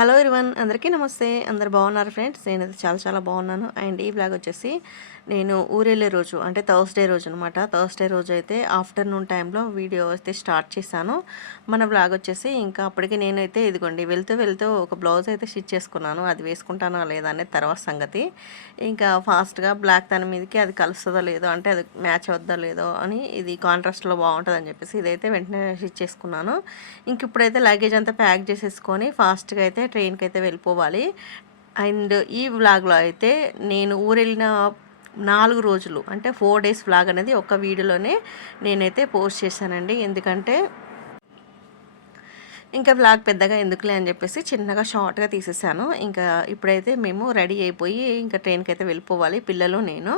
Hello ఇరువన్ అందరికీ నమస్తే. అందరు బాగున్నారు ఫ్రెండ్స్ నేనైతే చాలా చాలా బాగున్నాను. అండ్ ఈ బ్లాగ్ వచ్చేసి నేను ఊరెళ్ళే రోజు అంటే థర్స్డే రోజు అనమాట థర్స్డే రోజు అయితే ఆఫ్టర్నూన్ టైంలో వీడియో అయితే స్టార్ట్ చేశాను. మన బ్లాగ్ వచ్చేసి ఇంకా అప్పటికి నేనైతే ఇదిగోండి వెళ్తూ వెళ్తూ ఒక బ్లౌజ్ అయితే స్టిచ్ చేసుకున్నాను. అది వేసుకుంటానో లేదా అనేది తర్వాత సంగతి. ఇంకా ఫాస్ట్గా బ్లాక్ దాని మీదకి అది కలుస్తుందో లేదో అంటే అది మ్యాచ్ అవుద్దో లేదో అని ఇది కాంట్రాస్ట్లో బాగుంటుంది అని చెప్పేసి ఇదైతే వెంటనే స్టిచ్ చేసుకున్నాను. ఇంక ఇప్పుడైతే లగేజ్ అంతా ప్యాక్ చేసేసుకొని ఫాస్ట్గా అయితే ట్రైన్కి అయితే వెళ్ళిపోవాలి. అండ్ ఈ వ్లాగ్లో అయితే నేను ఊరెళ్ళిన నాలుగు రోజులు అంటే ఫోర్ డేస్ వ్లాగ్ అనేది ఒక వీడియోలోనే నేనైతే పోస్ట్ చేశానండి. ఎందుకంటే ఇంకా వ్లాగ్ పెద్దగా ఎందుకులే అని చెప్పేసి చిన్నగా షార్ట్గా తీసేసాను. ఇంకా ఇప్పుడైతే మేము రెడీ అయిపోయి ఇంకా ట్రైన్కి అయితే వెళ్ళిపోవాలి పిల్లలు నేను.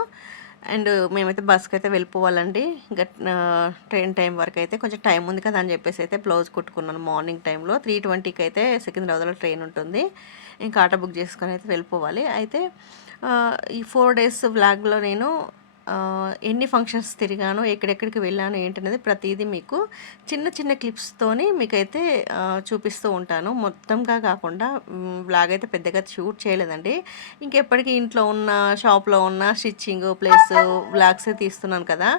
అండ్ మేమైతే బస్కి అయితే వెళ్ళిపోవాలండి. ఇంకా ట్రైన్ టైం వరకు అయితే కొంచెం టైం ఉంది కదా అని చెప్పేసి అయితే బ్లౌజ్ కుట్టుకున్నాను మార్నింగ్ టైంలో త్రీ ట్వంటీకి అయితే సికింద్రాబాద్లో ట్రైన్ ఉంటుంది. ఇంకా ఆటో బుక్ చేసుకొని అయితే వెళ్ళిపోవాలి. అయితే ఈ ఫోర్ డేస్ వ్లాగ్లో నేను ఎన్ని ఫంక్షన్స్ తిరిగాను ఎక్కడెక్కడికి వెళ్ళాను ఏంటనేది ప్రతిదీ మీకు చిన్న చిన్న క్లిప్స్తోని మీకైతే చూపిస్తూ ఉంటాను. మొత్తంగా కాకుండా బ్లాగ్ అయితే పెద్దగా షూట్ చేయలేదండి. ఇంకెప్పటికీ ఇంట్లో ఉన్న షాప్లో ఉన్న స్టిచ్చింగ్ ప్లస్ బ్లాగ్స్ తీస్తున్నాను కదా.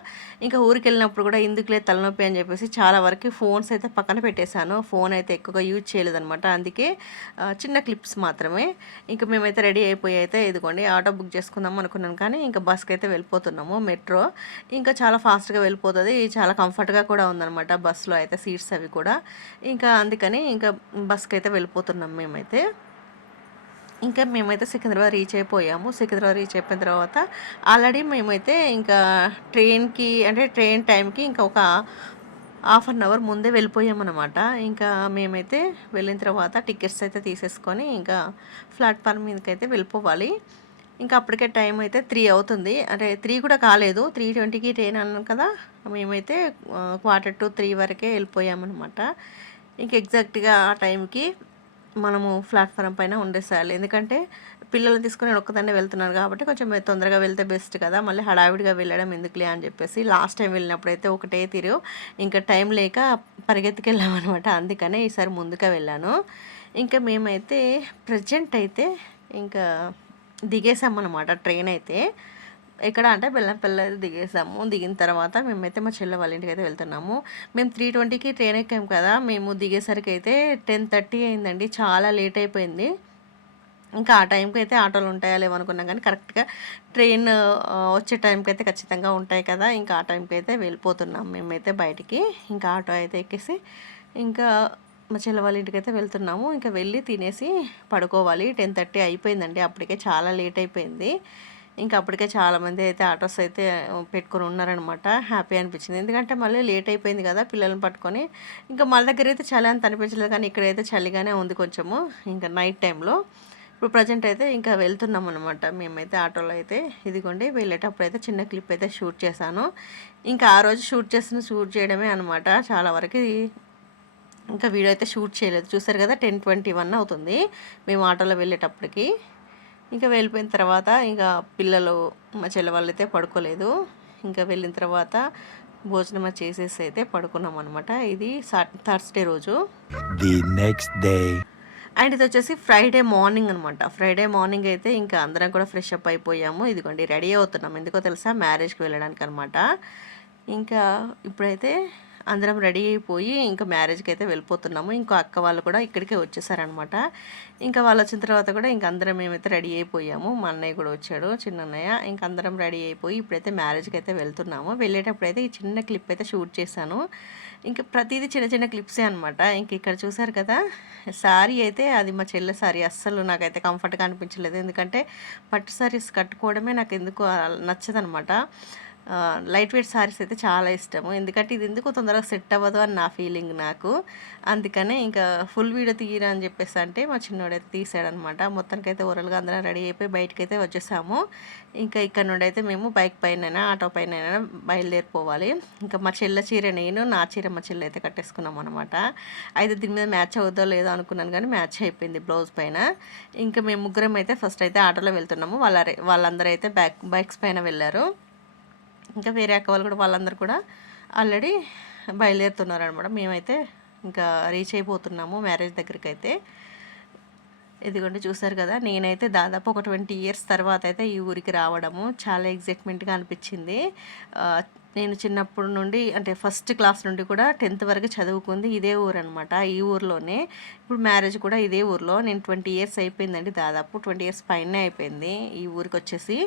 ఇంకా ఊరికి వెళ్ళినప్పుడు కూడా ఇందుకులే తలనొప్పి అని చెప్పేసి చాలా వరకు ఫోన్స్ అయితే పక్కన పెట్టేశాను. ఫోన్ అయితే ఎక్కువగా యూజ్ చేయలేదనమాట అందుకే చిన్న క్లిప్స్ మాత్రమే. ఇంకా మేమైతే రెడీ అయిపోయి అయితే ఇదిగోండి ఆటో బుక్ చేసుకుందాం అనుకున్నాను కానీ ఇంకా బస్కి అయితే వెళ్ళిపోతున్నాను. వెళ్తున్నాము మెట్రో. ఇంకా చాలా ఫాస్ట్గా వెళ్ళిపోతుంది. చాలా కంఫర్ట్గా కూడా ఉందన్నమాట బస్సులో అయితే సీట్స్ అవి కూడా. ఇంకా అందుకని ఇంకా బస్కి అయితే వెళ్ళిపోతున్నాం మేమైతే. ఇంకా మేమైతే సికింద్రాబాద్ రీచ్ అయిపోయాము. సికింద్రాబాద్ రీచ్ అయిపోయిన తర్వాత ఆల్రెడీ మేమైతే ఇంకా ట్రైన్కి అంటే ట్రైన్ టైంకి ఇంకా ఒక హాఫ్ అన్ అవర్ ముందే వెళ్ళిపోయామన్నమాట. ఇంకా మేమైతే వెళ్ళిన తర్వాత టికెట్స్ అయితే తీసేసుకొని ఇంకా ప్లాట్ఫామ్ మీదకి అయితే వెళ్ళిపోవాలి. ఇంకా అప్పటికే టైం అయితే త్రీ అవుతుంది. అంటే త్రీ కూడా కాలేదు. త్రీ ట్వంటీకి ట్రైన్ అన్నాను కదా మేమైతే క్వార్టర్ టు త్రీ వరకే వెళ్ళిపోయామన్నమాట. ఇంక ఎగ్జాక్ట్గా ఆ టైంకి మనము ప్లాట్ఫారం పైన ఉండేసేయాలి. ఎందుకంటే పిల్లలు తీసుకుని ఒక్కదాన్నే వెళ్తున్నారు కాబట్టి కొంచెం తొందరగా వెళ్తే బెస్ట్ కదా. మళ్ళీ హడావిడిగా వెళ్ళడం ఎందుకులే అని చెప్పేసి లాస్ట్ టైం వెళ్ళినప్పుడు అయితే ఒకటే తీరు. ఇంకా టైం లేక పరిగెత్తుకెళ్ళామన్నమాట. అందుకనే ఈసారి ముందుగా వెళ్ళాను. ఇంకా మేమైతే ప్రజెంట్ అయితే ఇంకా దిగేసాము అనమాట ట్రైన్ అయితే ఎక్కడ అంటే బెల్లంపల్లి దిగేసాము దిగిన తర్వాత మేమైతే మా చెల్లె వాళ్ళ ఇంటికి అయితే వెళ్తున్నాము. మేము త్రీ ట్వంటీకి ట్రైన్ ఎక్కాము కదా మేము దిగేసరికి అయితే టెన్ థర్టీ అయిందండి. చాలా లేట్ అయిపోయింది. ఇంకా ఆ టైంకి అయితే ఆటోలు ఉంటాయా లేవనుకున్నాం కానీ కరెక్ట్గా ట్రైన్ వచ్చే టైంకి అయితే ఖచ్చితంగా ఉంటాయి కదా. ఇంకా ఆ టైంకి అయితే వెళ్ళిపోతున్నాం మేమైతే బయటికి. ఇంకా ఆటో అయితే ఎక్కేసి ఇంకా మా చెల్ల వాళ్ళ ఇంటికి అయితే వెళ్తున్నాము. ఇంకా వెళ్ళి తినేసి పడుకోవాలి. టెన్ థర్టీ అయిపోయిందండి. అప్పటికే చాలా లేట్ అయిపోయింది. ఇంకా అప్పటికే చాలామంది అయితే ఆటోస్ అయితే పెట్టుకొని ఉన్నారనమాట. హ్యాపీ అనిపించింది. ఎందుకంటే మళ్ళీ లేట్ అయిపోయింది కదా పిల్లల్ని పట్టుకొని. ఇంకా మన దగ్గర అయితే చలి అంత అనిపించలేదు. కానీ ఇక్కడైతే చలిగానే ఉంది కొంచెము. ఇంకా నైట్ టైంలో ఇప్పుడు ప్రజెంట్ అయితే ఇంకా వెళ్తున్నాం అనమాట మేమైతే ఆటోలో అయితే ఇదిగోండి వెళ్ళేటప్పుడు అయితే చిన్న క్లిప్ అయితే షూట్ చేశాను. ఇంకా ఆ రోజు షూట్ చేసిన షూట్ చేయడమే అనమాట చాలా వరకు ఇంకా వీడియో అయితే షూట్ చేయలేదు. చూసారు కదా టెన్ ట్వంటీ వన్ అవుతుంది. మేము ఆటోలో వెళ్ళేటప్పటికి. ఇంకా వెళ్ళిపోయిన తర్వాత ఇంకా పిల్లలు మా చెల్లె వాళ్ళు అయితే పడుకోలేదు. ఇంకా వెళ్ళిన తర్వాత భోజనం చేసేసి అయితే పడుకున్నాం అనమాట ఇది థర్స్డే రోజు. ది నెక్స్ట్ డే అండ్ ఇది వచ్చేసి ఫ్రైడే మార్నింగ్ అనమాట ఫ్రైడే మార్నింగ్ అయితే ఇంకా అందరం కూడా ఫ్రెష్ అప్ అయిపోయాము. ఇదిగోండి రెడీ అవుతున్నాం. ఎందుకో తెలుసా? మ్యారేజ్కి వెళ్ళడానికి అనమాట ఇంకా ఇప్పుడైతే అందరం రెడీ అయిపోయి ఇంకా మ్యారేజ్కి అయితే వెళ్ళిపోతున్నాము. ఇంకో అక్క వాళ్ళు కూడా ఇక్కడికే వచ్చేసారనమాట. ఇంకా వాళ్ళు వచ్చిన తర్వాత కూడా ఇంక అందరం మేమైతే రెడీ అయిపోయాము. మా అన్నయ్య కూడా వచ్చాడు చిన్న అన్నయ్య ఇంక అందరం రెడీ అయిపోయి ఇప్పుడైతే మ్యారేజ్కి అయితే వెళ్తున్నాము. వెళ్ళేటప్పుడు అయితే ఈ చిన్న క్లిప్ అయితే షూట్ చేశాను. ఇంకా ప్రతిదీ చిన్న చిన్న క్లిప్సే అనమాట. ఇంక ఇక్కడ చూసారు కదా శారీ అయితే అది మా చెల్లె శారీ అస్సలు నాకైతే కంఫర్ట్గా అనిపించలేదు. ఎందుకంటే పట్టు శారీస్ కట్టుకోవడమే నాకు ఎందుకు నచ్చదనమాట. లైట్ వెయిట్ సారీస్ అయితే చాలా ఇష్టము. ఎందుకంటే ఇది ఎందుకు తొందరగా సెట్ అవ్వదు అని నా ఫీలింగ్ నాకు. అందుకనే ఇంకా ఫుల్ వీడియో తీయరా అని చెప్పేసి అంటే మా చిన్నోడైతే తీసాడనమాట. మొత్తానికైతే ఓరల్గా అందరం రెడీ అయిపోయి బయటకు అయితే వచ్చేసాము. ఇంకా ఇక్కడ నుండి అయితే మేము బైక్ పైన ఆటో పైన బయలుదేరిపోవాలి. ఇంకా మా చెల్ల చీర నేను నా చీర మా చెల్ల అయితే కట్టేసుకున్నాం అనమాట. అయితే దీని మీద మ్యాచ్ అవుద్దో లేదో అనుకున్నాను కానీ మ్యాచ్ అయిపోయింది బ్లౌజ్ పైన. ఇంకా మేము ముగ్గురం అయితే ఫస్ట్ అయితే ఆటోలో వెళ్తున్నాము. వాళ్ళ వాళ్ళందరూ అయితే బ్యాక్ బైక్స్ పైన వెళ్ళారు. ఇంకా వేరే అక్క వాళ్ళు కూడా వాళ్ళందరూ కూడా ఆల్రెడీ బయలుదేరుతున్నారు అనమాట మేమైతే ఇంకా రీచ్ అయిపోతున్నాము మ్యారేజ్ దగ్గరికి అయితే ఇదిగోండి చూసారు కదా నేనైతే దాదాపు ఒక ట్వంటీ ఇయర్స్ తర్వాత అయితే ఈ ఊరికి రావడము చాలా ఎగ్జైట్మెంట్గా అనిపించింది. నేను చిన్నప్పటి నుండి అంటే ఫస్ట్ క్లాస్ నుండి కూడా టెన్త్ వరకు చదువుకుంది ఇదే ఊరు అనమాట ఈ ఊర్లోనే. ఇప్పుడు మ్యారేజ్ కూడా ఇదే ఊర్లో. నేను ట్వంటీ ఇయర్స్ అయిపోయిందండి దాదాపు ట్వంటీ ఇయర్స్ పైనే అయిపోయింది ఈ ఊరికి వచ్చేసి.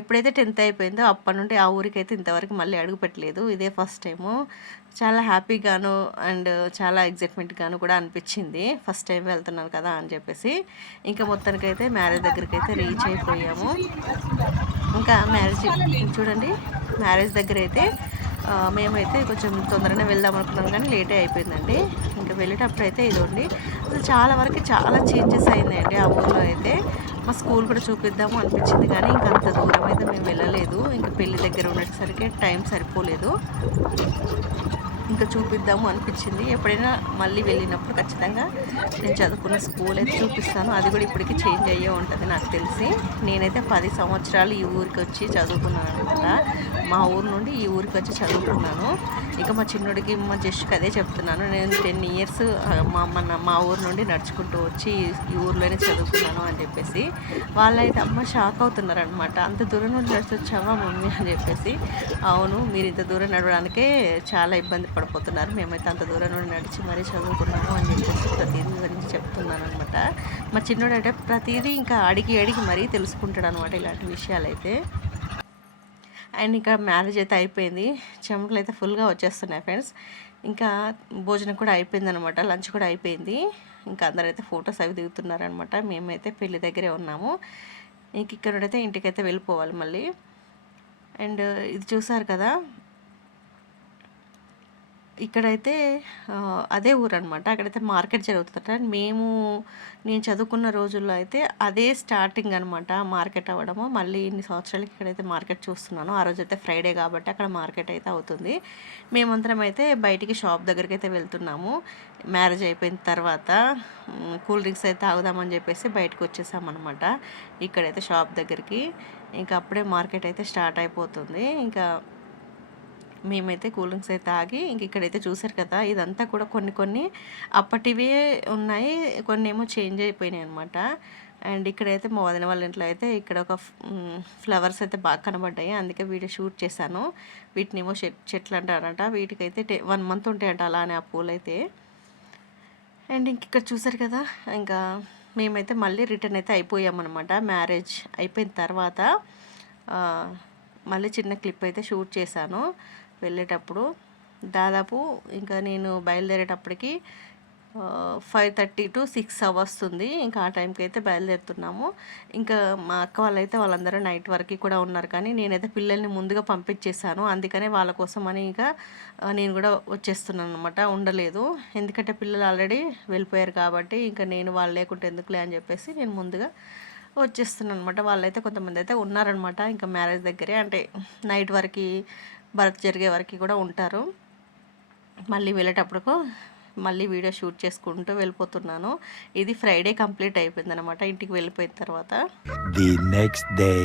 ఎప్పుడైతే టెన్త్ అయిపోయిందో అప్పటి నుండి ఆ ఊరికి అయితే ఇంతవరకు మళ్ళీ అడుగు పెట్టలేదు ఇదే ఫస్ట్ టైము. చాలా హ్యాపీగాను అండ్ చాలా ఎగ్జైట్మెంట్గాను కూడా అనిపించింది. ఫస్ట్ టైం వెళ్తున్నాను కదా అని చెప్పేసి. ఇంకా మొత్తానికైతే మ్యారేజ్ దగ్గరికి అయితే రీచ్ అయిపోయాము. ఇంకా మ్యారేజ్ చూడండి మ్యారేజ్ దగ్గర అయితే మేమైతే కొంచెం తొందరగానే వెళ్దాం అనుకున్నాం కానీ లేటే అయిపోయిందండి. ఇంకా వెళ్ళేటప్పుడు అయితే ఇదండి అసలు చాలా వరకు చాలా చేంజెస్ అయిందండి ఆ ఊర్లో అయితే. మా స్కూల్ కూడా చూపిద్దాము అనిపించింది కానీ ఇంకా అంత దూరం అయితే మేము వెళ్ళలేదు. ఇంకా పెళ్ళి దగ్గర ఉండేసరికి టైం సరిపోలేదు. ఇంకా చూపిద్దాము అనిపించింది. ఎప్పుడైనా మళ్ళీ వెళ్ళినప్పుడు ఖచ్చితంగా నేను చదువుకున్న స్కూల్ అయితే చూపిస్తాను. అది కూడా ఇప్పటికి చేంజ్ అయ్యే ఉంటుంది నాకు తెలిసి. నేనైతే పది సంవత్సరాలు ఈ ఊరికి వచ్చి చదువుకున్నాను అనమాట. మా ఊరు నుండి ఈ ఊరికి వచ్చి చదువుకున్నాను. ఇక మా చిన్నోడికి మా జస్ట్కి అదే చెప్తున్నాను. నేను టెన్ ఇయర్స్ మా మన మా ఊరు నుండి నడుచుకుంటూ వచ్చి ఈ ఊర్లోనే చదువుకున్నాను అని చెప్పేసి. వాళ్ళైతే అమ్మ షాక్ అవుతున్నారనమాట. అంత దూరం నుండి నడిచి వచ్చావా మమ్మీ? అని చెప్పేసి. అవును మీరు ఇంత దూరం నడవడానికే చాలా ఇబ్బంది పడిపోతున్నారు మేమైతే అంత దూరం నుండి నడిచి మరీ చదువుకున్నాము అని చెప్పేసి ప్రతిదీ గురించి చెప్తున్నాను అనమాట మా చిన్నోడు అంటే ప్రతిదీ ఇంకా అడిగి అడిగి మరీ తెలుసుకుంటాడు అనమాట ఇలాంటి విషయాలు అయితే అండ్ ఇంకా మ్యారేజ్ అయితే అయిపోయింది. చెమటలు అయితే ఫుల్గా వచ్చేస్తున్నాయి ఫ్రెండ్స్. ఇంకా భోజనం కూడా అయిపోయింది అనమాట లంచ్ కూడా అయిపోయింది. ఇంకా అందరైతే ఫొటోస్ అవి దిగుతున్నారనమాట మేమైతే పెళ్ళి దగ్గరే ఉన్నాము. ఇంక ఇక్కడ అయితే ఇంటికైతే వెళ్ళిపోవాలి మళ్ళీ. అండ్ ఇది చూసారు కదా ఇక్కడైతే అదే ఊరు అనమాట అక్కడైతే మార్కెట్ జరుగుతుందట. మేము నేను చదువుకున్న రోజుల్లో అయితే అదే స్టార్టింగ్ అనమాట మార్కెట్ అవ్వడము. మళ్ళీ ఇన్ని సంవత్సరాలకి ఇక్కడైతే మార్కెట్ చూస్తున్నాను. ఆ రోజు అయితే ఫ్రైడే కాబట్టి అక్కడ మార్కెట్ అయితే అవుతుంది. మేమందరం అయితే బయటికి షాప్ దగ్గరికి అయితే వెళ్తున్నాము. మ్యారేజ్ అయిపోయిన తర్వాత కూల్ డ్రింక్స్ అయితే తాగుదామని చెప్పేసి బయటకు వచ్చేసామన్నమాట. ఇక్కడైతే షాప్ దగ్గరికి. ఇంకా అప్పుడే మార్కెట్ అయితే స్టార్ట్ అయిపోతుంది. ఇంకా మేమైతే కూల్ డ్రింక్స్ అయితే తాగి ఇంక ఇక్కడైతే చూసారు కదా ఇదంతా కూడా కొన్ని కొన్ని అప్పటివే ఉన్నాయి కొన్ని ఏమో చేంజ్ అయిపోయినాయి అనమాట అండ్ ఇక్కడైతే మా వదిన వాళ్ళ ఇంట్లో అయితే ఇక్కడ ఒక ఫ్లవర్స్ అయితే బాగా కనబడ్డాయి అందుకే వీడియో షూట్ చేశాను. వీటిని ఏమో చెట్ చెట్లు అంటారంట వీటికైతే టె వన్ మంత్ ఉంటాయంట అలానే ఆ పూలు అయితే అండ్ ఇంక ఇక్కడ చూసారు కదా ఇంకా మేమైతే మళ్ళీ రిటర్న్ అయితే అయిపోయామన్నమాట మ్యారేజ్ అయిపోయిన తర్వాత మళ్ళీ చిన్న క్లిప్ అయితే షూట్ చేశాను. వెళ్ళేటప్పుడు దాదాపు ఇంకా నేను బయలుదేరేటప్పటికి five thirty to six hours ఉంది. ఇంకా ఆ టైంకి అయితే బయలుదేరుతున్నాము. ఇంకా మా అక్క వాళ్ళైతే వాళ్ళందరూ నైట్ వరకు కూడా ఉన్నారు. కానీ నేనైతే పిల్లల్ని ముందుగా పంపించేశాను. అందుకనే వాళ్ళ కోసం అని ఇంకా నేను కూడా వచ్చేస్తున్నాను అనమాట ఉండలేదు. ఎందుకంటే పిల్లలు ఆల్రెడీ వెళ్ళిపోయారు కాబట్టి ఇంకా నేను వాళ్ళు లేకుంటే ఎందుకులే అని చెప్పేసి నేను ముందుగా వచ్చేస్తున్నాను అనమాట వాళ్ళైతే కొంతమంది అయితే ఉన్నారనమాట ఇంకా మ్యారేజ్ దగ్గరే. అంటే నైట్ వరకు బర్త్ జరిగే వరకు కూడా ఉంటారు. మళ్ళీ వెళ్ళేటప్పుడు మళ్ళీ వీడియో షూట్ చేసుకుంటూ వెళ్ళిపోతున్నాను. ఇది ఫ్రైడే కంప్లీట్ అయిపోయింది అనమాట ఇంటికి వెళ్ళిపోయిన తర్వాత. The next day.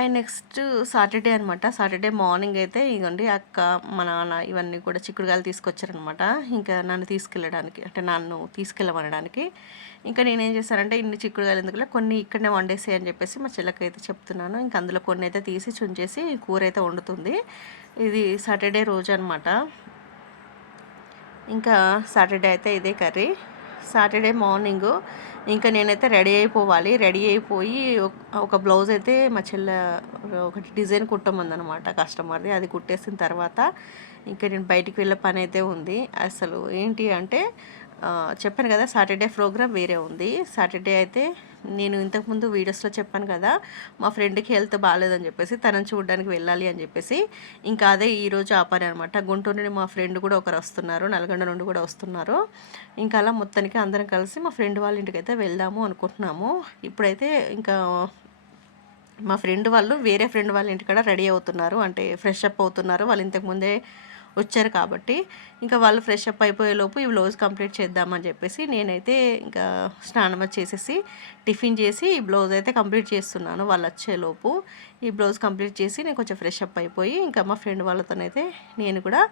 And next Saturday అనమాట సాటర్డే మార్నింగ్ అయితే ఇదండి అక్క మా నాన్న ఇవన్నీ కూడా చిక్కుడుగాయలు తీసుకొచ్చారనమాట ఇంకా నన్ను తీసుకెళ్ళడానికి అంటే నన్ను తీసుకెళ్ళమనడానికి ఇంకా నేనేం చేశానంటే ఇన్ని చిక్కుడుగాయలు ఎందుకులే కొన్ని ఇక్కడనే వండేసి అని చెప్పేసి మా చెల్లకైతే అయితే చెప్తున్నాను. ఇంకా అందులో కొన్ని అయితే తీసి చుంచేసి కూర అయితే వండుతుంది. ఇది సాటర్డే రోజు అనమాట ఇంకా సాటర్డే అయితే ఇదే కర్రీ. సాటర్డే మార్నింగ్ ఇంకా నేనైతే రెడీ అయిపోవాలి. రెడీ అయిపోయి ఒక- బ్లౌజ్ అయితే మా చెల్ల ఒకటి డిజైన్ కుట్టమందనమాట కస్టమర్ది. అది కుట్టేసిన తర్వాత ఇంకా నేను బయటికి వెళ్ళే పని అయితే ఉంది. అసలు ఏంటి అంటే చెప్పాను కదా సాటర్డే ప్రోగ్రామ్ వేరే ఉంది. సాటర్డే అయితే నేను ఇంతకుముందు వీడియోస్లో చెప్పాను కదా మా ఫ్రెండ్కి హెల్త్ బాగాలేదని చెప్పేసి తనని చూడడానికి వెళ్ళాలి అని చెప్పేసి ఇంకా అదే ఈరోజు ఆ అనమాట. గుంటూరు నుండి మా ఫ్రెండ్ కూడా ఒకరు వస్తున్నారు నల్గొండ నుండి కూడా వస్తున్నారు. ఇంకా అలా మొత్తానికి అందరం కలిసి మా ఫ్రెండ్ వాళ్ళ ఇంటికి అయితే వెళ్దాము అనుకుంటున్నాము. ఇప్పుడైతే ఇంకా మా ఫ్రెండ్ వాళ్ళు వేరే ఫ్రెండ్ వాళ్ళ ఇంటికాడ రెడీ అవుతున్నారు. అంటే ఫ్రెష్ అప్ అవుతున్నారు. వాళ్ళు ఇంతకు ముందే వచ్చారు కాబట్టి ఇంకా వాళ్ళు ఫ్రెష్ అప్ అయిపోయే లోపు ఈ బ్లౌజ్ కంప్లీట్ చేద్దామని చెప్పేసి నేనైతే ఇంకా స్నానం చేసేసి టిఫిన్ చేసి ఈ బ్లౌజ్ అయితే కంప్లీట్ చేస్తున్నాను వాళ్ళు వచ్చే లోపు ఈ బ్లౌజ్ కంప్లీట్ చేసి నేను కొంచెం ఫ్రెష్ అప్ అయిపోయి ఇంకా మా ఫ్రెండ్ వాళ్ళతోనైతే నేను కూడా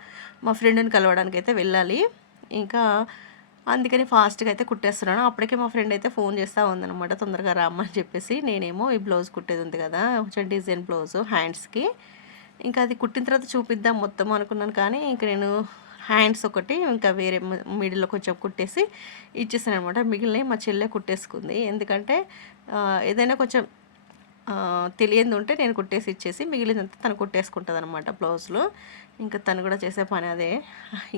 మా ఫ్రెండ్ని కలవడానికి అయితే వెళ్ళాలి. ఇంకా అందుకని ఫాస్ట్గా అయితే కుట్టేస్తున్నాను. అప్పటికే మా ఫ్రెండ్ అయితే ఫోన్ చేస్తూ ఉందన్నమాట తొందరగా రామ్మని చెప్పేసి నేనేమో ఈ బ్లౌజ్ కుట్టేది ఉంది కదా కొంచెం డిజైన్ బ్లౌజ్ హ్యాండ్స్కి ఇంకా అది కుట్టిన తర్వాత చూపిద్దాం మొత్తం అనుకున్నాను కానీ ఇంకా నేను హ్యాండ్స్ ఒకటి ఇంకా వేరే మిడిల్లో కొంచెం కుట్టేసి ఇచ్చేసాను అనమాట మిగిలినవి మా చెల్లె కుట్టేసుకుంది. ఎందుకంటే ఏదైనా కొంచెం తెలియదు ఉంటే నేను కుట్టేసి ఇచ్చేసి మిగిలినంతా తను కుట్టేసుకుంటుంది అనమాట బ్లౌజ్లో. ఇంకా తను కూడా చేసే పని అదే.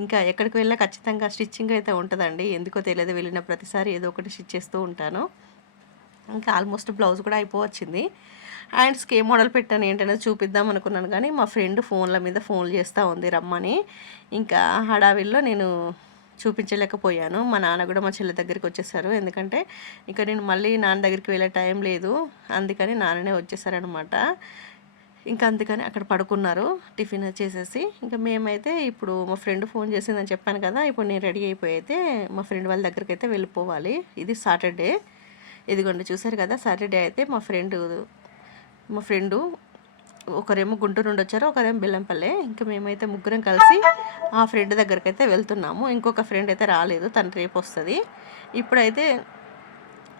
ఇంకా ఎక్కడికి వెళ్ళినా ఖచ్చితంగా స్టిచ్చింగ్ అయితే ఉంటుందండి. ఎందుకో తెలియదు వెళ్ళిన ప్రతిసారి ఏదో ఒకటి స్టిచ్ చేస్తూ ఉంటాను. ఇంకా ఆల్మోస్ట్ బ్లౌజ్ కూడా అయిపోవచ్చింది. హ్యాండ్స్కి ఏ మోడల్ పెట్టాను ఏంటనేది చూపిద్దాం అనుకున్నాను కానీ మా ఫ్రెండ్ ఫోన్ల మీద ఫోన్లు చేస్తూ ఉంది రమ్మని. ఇంకా హడావిల్లో నేను చూపించలేకపోయాను. మా నాన్న కూడా మా చెల్లి దగ్గరికి వచ్చేసారు. ఎందుకంటే ఇక నేను మళ్ళీ నాన్న దగ్గరికి వెళ్ళే టైం లేదు. అందుకని నాన్ననే వచ్చేసారనమాట. ఇంకా అందుకని అక్కడ పడుకున్నారు. టిఫిన్ చేసేసి ఇంకా మేమైతే ఇప్పుడు మా ఫ్రెండ్ ఫోన్ చేసిందని చెప్పాను కదా ఇప్పుడు నేను రెడీ అయిపోయి అయితే మా ఫ్రెండ్ వాళ్ళ దగ్గరికి అయితే వెళ్ళిపోవాలి. ఇది సాటర్డే. ఇదిగోండి చూసారు కదా సాటర్డే అయితే మా ఫ్రెండ్ మా ఫ్రెండు ఒకరేమో గుంటూరు నుండి వచ్చారు ఒకరేమో బెల్లంపల్లె. ఇంకా మేమైతే ముగ్గురం కలిసి ఆ ఫ్రెండ్ దగ్గరికి అయితే వెళ్తున్నాము. ఇంకొక ఫ్రెండ్ అయితే రాలేదు తను రేపు వస్తుంది. ఇప్పుడైతే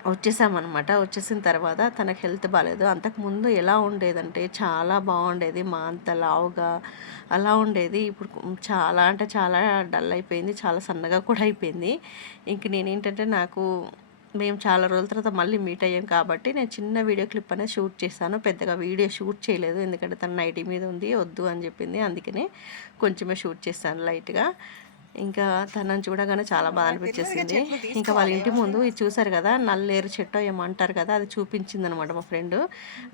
వచ్చేసామన్నమాట. వచ్చేసిన తర్వాత తనకు హెల్త్ బాగాలేదు అంతకుముందు ఎలా ఉండేదంటే చాలా బాగుండేది. మా అంత లావుగా అలా ఉండేది. ఇప్పుడు చాలా అంటే చాలా డల్ అయిపోయింది. చాలా సన్నగా కూడా అయిపోయింది. ఇంక నేనేంటంటే నాకు మేము చాలా రోజుల తర్వాత మళ్ళీ మీట్ అయ్యాం కాబట్టి నేను చిన్న వీడియో క్లిప్ అనేది షూట్ చేశాను. పెద్దగా వీడియో షూట్ చేయలేదు. ఎందుకంటే తను నైటీ మీద ఉంది వద్దు అని చెప్పింది. అందుకనే కొంచెమే షూట్ చేశాను లైట్గా ఇంకా తనని చూడగానే చాలా బాగా అనిపించేసింది. ఇంకా వాళ్ళ ఇంటి ముందు ఇది చూసారు కదా నల్లేరు చెట్టు ఏమంటారు కదా అది చూపించింది అనమాట మా ఫ్రెండ్.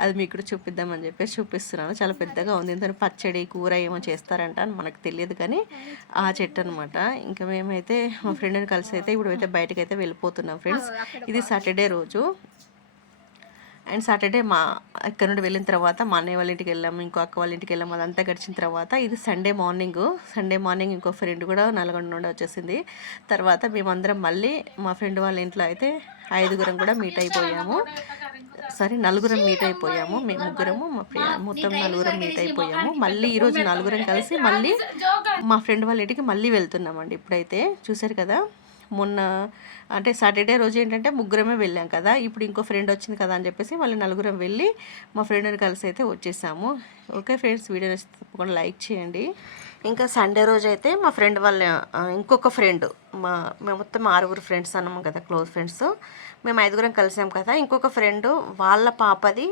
అది మీకు కూడా చూపిద్దామని చెప్పేసి చూపిస్తున్నాను. చాలా పెద్దగా ఉంది. ఇంత పచ్చడి కూర ఏమో చేస్తారంట అని మనకు తెలియదు కానీ ఆ చెట్టు అనమాట ఇంకా మేమైతే మా ఫ్రెండ్ని కలిసి అయితే ఇప్పుడు అయితే బయటకు అయితే వెళ్ళిపోతున్నాం ఫ్రెండ్స్. ఇది సాటర్డే రోజు. అండ్ సాటర్డే మా ఇక్కడ నుండి వెళ్ళిన తర్వాత మా అన్నయ్య వాళ్ళ ఇంటికి వెళ్ళాము ఇంకో అక్క వాళ్ళ ఇంటికి వెళ్ళాము అదంతా గడిచిన తర్వాత ఇది సండే మార్నింగ్ సండే మార్నింగ్ ఇంకో ఫ్రెండ్ కూడా నల్గొండ నుండి వచ్చేసింది. తర్వాత మేమందరం మళ్ళీ మా ఫ్రెండ్ వాళ్ళ ఇంట్లో అయితే ఐదుగురం కూడా మీట్ అయిపోయాము. సారీ నలుగురం మీట్ అయిపోయాము. మేము ముగ్గురము మా ఫ్రెండ్ మొత్తం నలుగురం మీట్ అయిపోయాము. మళ్ళీ ఈరోజు నలుగురం కలిసి మళ్ళీ మా ఫ్రెండ్ వాళ్ళ ఇంటికి మళ్ళీ వెళ్తున్నామండి ఇప్పుడైతే. చూసారు కదా? మొన్న అంటే సాటర్డే రోజు ఏంటంటే ముగ్గురమే వెళ్ళాం కదా. ఇప్పుడు ఇంకో ఫ్రెండ్ వచ్చింది కదా అని చెప్పేసి మళ్ళీ నలుగురం వెళ్ళి మా ఫ్రెండ్ని కలిసి అయితే వచ్చేసాము. ఓకే ఫ్రెండ్స్ వీడియో నచ్చితే తప్పకుండా లైక్ చేయండి. ఇంకా సండే రోజు అయితే మా ఫ్రెండ్ వాళ్ళ ఇంకొక ఫ్రెండ్. మా మేము మొత్తం ఆరుగురు ఫ్రెండ్స్ అన్నాము కదా క్లోజ్ ఫ్రెండ్స్. మేము ఐదుగురం కలిసాం కదా ఇంకొక ఫ్రెండ్ వాళ్ళ పాపది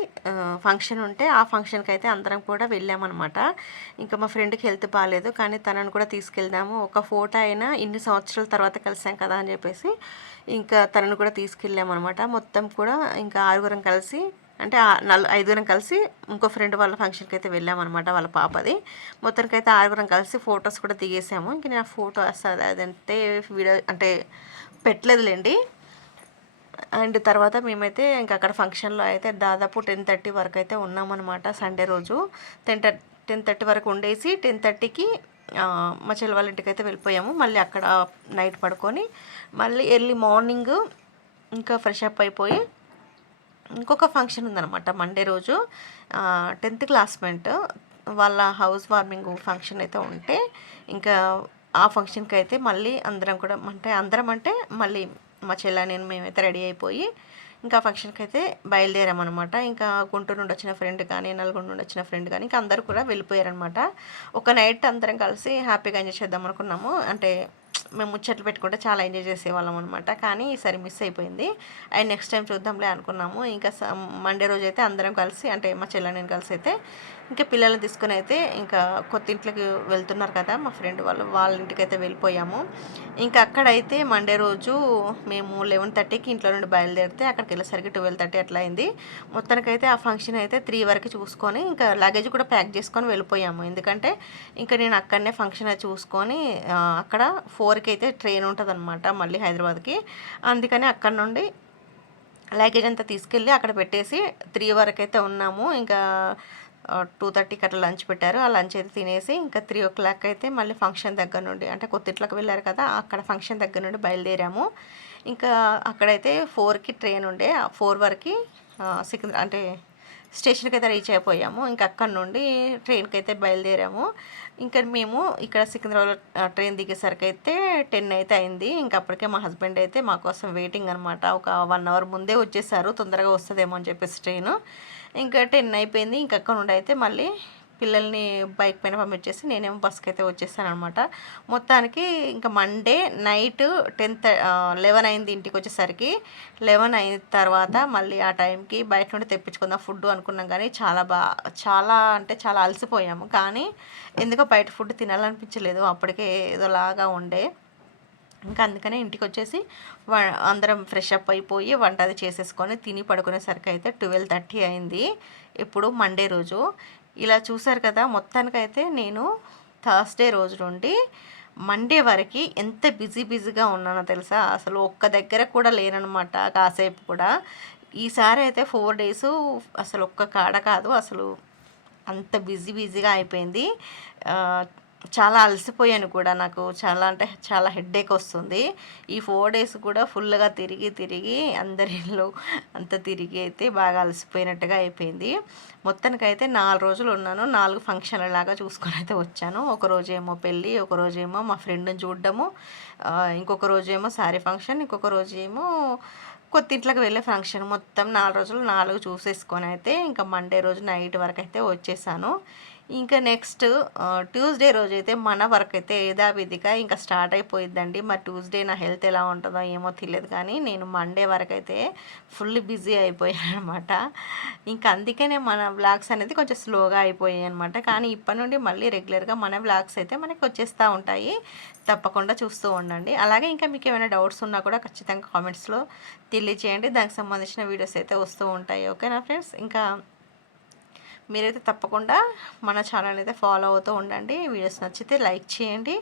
ఫంక్షన్ ఉంటే ఆ ఫంక్షన్కి అయితే అందరం కూడా వెళ్ళామన్నమాట. ఇంకా మా ఫ్రెండ్కి హెల్త్ బాగాలేదు కానీ తనను కూడా తీసుకెళ్దాము. ఒక ఫోటో అయినా ఇన్ని సంవత్సరాల తర్వాత కలిసాం కదా అని చెప్పేసి ఇంకా తనను కూడా తీసుకెళ్ళామన్నమాట. మొత్తం కూడా ఇంకా ఆరుగురం కలిసి అంటే ఆ ఐదుగురం కలిసి ఇంకో ఫ్రెండ్ వాళ్ళ ఫంక్షన్కి అయితే వెళ్ళామన్నమాట వాళ్ళ పాపది. మొత్తానికి అయితే ఆరుగురం కలిసి ఫొటోస్ కూడా దిగేసాము. ఇంక నేను ఆ ఫోటో వస్తుంది అదంటే వీడియో అంటే పెట్టలేదులేండి. అండ్ తర్వాత మేమైతే ఇంకా అక్కడ ఫంక్షన్లో అయితే దాదాపు టెన్ థర్టీ వరకు అయితే ఉన్నామన్నమాట సండే రోజు. టెన్ టెన్ థర్టీ వరకు ఉండేసి టెన్ థర్టీకి మా చెల్లి వాళ్ళ ఇంటికి అయితే వెళ్ళిపోయాము. మళ్ళీ అక్కడ నైట్ పడుకొని మళ్ళీ ఎర్లీ మార్నింగ్ ఇంకా ఫ్రెష్ అప్ అయిపోయి ఇంకొక ఫంక్షన్ ఉందన్నమాట. మండే రోజు టెన్త్ క్లాస్మేట్ వాళ్ళ హౌస్ వార్మింగ్ ఫంక్షన్ అయితే ఉంటే ఇంకా ఆ ఫంక్షన్కి అయితే మళ్ళీ అందరం కూడా అంటే అందరం అంటే మళ్ళీ మా చెల్ల నేను మేమైతే రెడీ అయిపోయి ఇంకా ఫంక్షన్కి అయితే బయలుదేరామన్నమాట. ఇంకా గుంటూరు నుండి వచ్చిన ఫ్రెండ్ కానీ నల్గొండ నుండి వచ్చిన ఫ్రెండ్ కానీ ఇంకా అందరు కూడా వెళ్ళిపోయారనమాట ఒక నైట్ అందరం కలిసి హ్యాపీగా ఎంజాయ్ చేద్దాం అనుకున్నాము. అంటే మేము ముచ్చట్లు పెట్టుకుంటే చాలా ఎంజాయ్ చేసేవాళ్ళం అనమాట కానీ ఈసారి మిస్ అయిపోయింది. అండ్ నెక్స్ట్ టైం చూద్దాంలే అనుకున్నాము. ఇంకా స- మండే రోజు అయితే అందరం కలిసి అంటే మా చెల్లె నేను కలిసి అయితే ఇంకా పిల్లల్ని తీసుకుని అయితే ఇంకా కొత్త ఇంట్లోకి వెళ్తున్నారు కదా మా ఫ్రెండ్ వాళ్ళు వాళ్ళ ఇంటికి అయితే వెళ్ళిపోయాము. ఇంకా అక్కడైతే మండే రోజు మేము లెవెన్ థర్టీకి ఇంట్లో నుండి బయలుదేరితే అక్కడికి వెళ్ళేసరికి ట్వెల్వ్ థర్టీ అట్లా అయింది. మొత్తానికైతే ఆ ఫంక్షన్ అయితే త్రీ వరకు చూసుకొని ఇంకా లగేజ్ కూడా ప్యాక్ చేసుకొని వెళ్ళిపోయాము. ఎందుకంటే ఇంకా నేను అక్కడనే ఫంక్షన్ చూసుకొని అక్కడ ఫోర్కి అయితే ట్రైన్ ఉంటుంది అనమాట మళ్ళీ హైదరాబాద్కి. అందుకని అక్కడ నుండి లగేజ్ అంతా తీసుకెళ్ళి అక్కడ పెట్టేసి త్రీ వరకు అయితే ఉన్నాము. ఇంకా టూ థర్టీకి అట్లా లంచ్ పెట్టారు. ఆ లంచ్ అయితే తినేసి ఇంకా త్రీ ఓ క్లాక్ అయితే మళ్ళీ ఫంక్షన్ దగ్గర నుండి అంటే కొత్తిట్లకు వెళ్ళారు కదా అక్కడ ఫంక్షన్ దగ్గర నుండి బయలుదేరాము. ఇంకా అక్కడైతే ఫోర్కి ట్రైన్ ఉండే. ఫోర్ వరకు సికింద్ర అంటే స్టేషన్కి అయితే రీచ్ అయిపోయాము. ఇంకా అక్కడ నుండి ట్రైన్కి అయితే బయలుదేరాము. ఇంకా మేము ఇక్కడ సికింద్రాబాద్ ట్రైన్ దిగేసరికి అయితే టెన్ అయితే అయింది. ఇంకా అప్పటికే మా హస్బెండ్ అయితే మా కోసం వెయిటింగ్ అనమాట ఒక వన్ అవర్ ముందే వచ్చేసారు. తొందరగా వస్తుందేమో అని చెప్పేసి ట్రైన్ ఇంకా టెన్ అయిపోయింది. ఇంకా అక్కడ నుండి అయితే మళ్ళీ పిల్లల్ని బైక్ పైన పంపించేసి నేనేమో బస్కి అయితే వచ్చేసాను అనమాట మొత్తానికి ఇంకా మండే నైట్ టెన్త్ లెవెన్ అయింది ఇంటికి వచ్చేసరికి. లెవెన్ అయిన తర్వాత మళ్ళీ ఆ టైంకి బయట నుండి తెప్పించుకుందాం ఫుడ్ అనుకున్నాం కానీ చాలా బా చాలా అంటే చాలా అలసిపోయాము. కానీ ఎందుకో బయట ఫుడ్ తినాలనిపించలేదు. అప్పటికే ఏదోలాగా ఉండే. ఇంకా అందుకనే ఇంటికి వచ్చేసి వ- అందరం ఫ్రెష్ అప్ అయిపోయి వంట అది చేసేసుకొని తిని పడుకునేసరికి అయితే ట్వెల్వ్ థర్టీ అయింది. ఇప్పుడు మండే రోజు. ఇలా చూసారు కదా మొత్తానికైతే నేను థర్స్డే రోజు నుండి మండే వరకు ఎంత బిజీ బిజీగా ఉన్నానో తెలుసా? అసలు ఒక్క దగ్గర కూడా లేననమాట కాసేపు కూడా. ఈసారి అయితే ఫోర్ డేస్ అసలు ఒక్క కాడ కాదు అసలు అంత బిజీ బిజీగా అయిపోయింది. చాలా అలసిపోయాను కూడా. నాకు చాలా అంటే చాలా హెడ్ఏక్ వస్తుంది. ఈ ఫోర్ డేస్ కూడా ఫుల్గా తిరిగి తిరిగి అందరి ఇల్లు అంత తిరిగి అయితే బాగా అలసిపోయినట్టుగా అయిపోయింది. మొత్తానికైతే నాలుగు రోజులు ఉన్నాను. నాలుగు ఫంక్షన్ల లాగా చూసుకొని అయితే వచ్చాను. ఒక రోజేమో పెళ్ళి ఒక రోజేమో మా ఫ్రెండ్ని చూడడము. ఇంకొక రోజేమో శారీ ఫంక్షన్ ఇంకొక రోజేమో కొత్తింట్లోకి వెళ్ళే ఫంక్షన్. మొత్తం నాలుగు రోజులు నాలుగు చూసేసుకొని అయితే ఇంకా మండే రోజు నైట్ వరకు అయితే వచ్చేసాను. ఇంకా నెక్స్ట్ ట్యూస్డే రోజు అయితే మన వర్క్ అయితే యథావిధిగా ఇంకా స్టార్ట్ అయిపోయిద్దండి. మరి ట్యూస్డే నా హెల్త్ ఎలా ఉంటుందో ఏమో తెలియదు కానీ నేను మండే వరకు అయితే ఫుల్ బిజీ అయిపోయాను అనమాట. ఇంకా అందుకనే మన బ్లాగ్స్ అనేది కొంచెం స్లోగా అయిపోయాయి అనమాట. కానీ ఇప్పటి నుండి మళ్ళీ రెగ్యులర్గా మన బ్లాగ్స్ అయితే మనకి వచ్చేస్తూ ఉంటాయి. తప్పకుండా చూస్తూ ఉండండి. అలాగే ఇంకా మీకు ఏమైనా డౌట్స్ ఉన్నా కూడా ఖచ్చితంగా కామెంట్స్లో తెలియచేయండి. దానికి సంబంధించిన వీడియోస్ అయితే వస్తూ ఉంటాయి. ఓకేనా ఫ్రెండ్స్? ఇంకా మీరైతే తప్పకుండా మన ఛానల్ అయితే ఫాలో అవుతూ ఉండండి. వీడియోస్ నచ్చితే లైక్ చేయండి.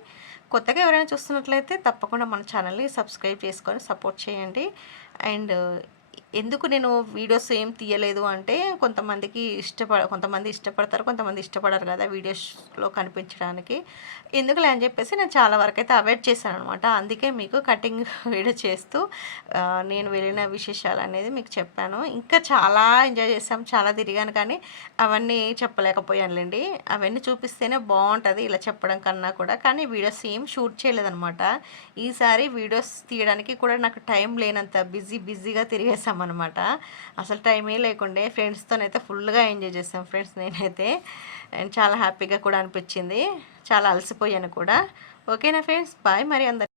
కొత్తగా ఎవరైనా చూస్తున్నట్లయితే తప్పకుండా మన ఛానల్ని సబ్స్క్రైబ్ చేసుకొని సపోర్ట్ చేయండి. అండ్ ఎందుకు నేను వీడియోస్ ఏం తీయలేదు అంటే కొంతమందికి ఇష్టపడ కొంతమంది ఇష్టపడతారు కొంతమంది ఇష్టపడరు కదా వీడియోస్లో కనిపించడానికి. ఎందుకులే అని చెప్పేసి నేను చాలా వరకు అయితే అవాయిడ్ చేశాను అనమాట అందుకే మీకు కటింగ్ వీడియో చేస్తూ నేను వెళ్ళిన విశేషాలు అనేది మీకు చెప్పాను. ఇంకా చాలా ఎంజాయ్ చేసాం చాలా తిరిగాను కానీ అవన్నీ చెప్పలేకపోయానులేండి. అవన్నీ చూపిస్తేనే బాగుంటుంది ఇలా చెప్పడం కన్నా కూడా. కానీ వీడియోస్ ఏం షూట్ చేయలేదనమాట ఈసారి వీడియోస్ తీయడానికి కూడా నాకు టైం లేనంత బిజీ బిజీగా అనమాట అసలు టైమే లేకుండే ఫ్రెండ్స్తోనైతే ఫుల్గా ఎంజాయ్ చేసాం ఫ్రెండ్స్ నేనైతే. అండ్ చాలా హ్యాపీగా కూడా అనిపించింది. చాలా అలసిపోయాను కూడా. ఓకేనా ఫ్రెండ్స్? బాయ్ మరి అందరు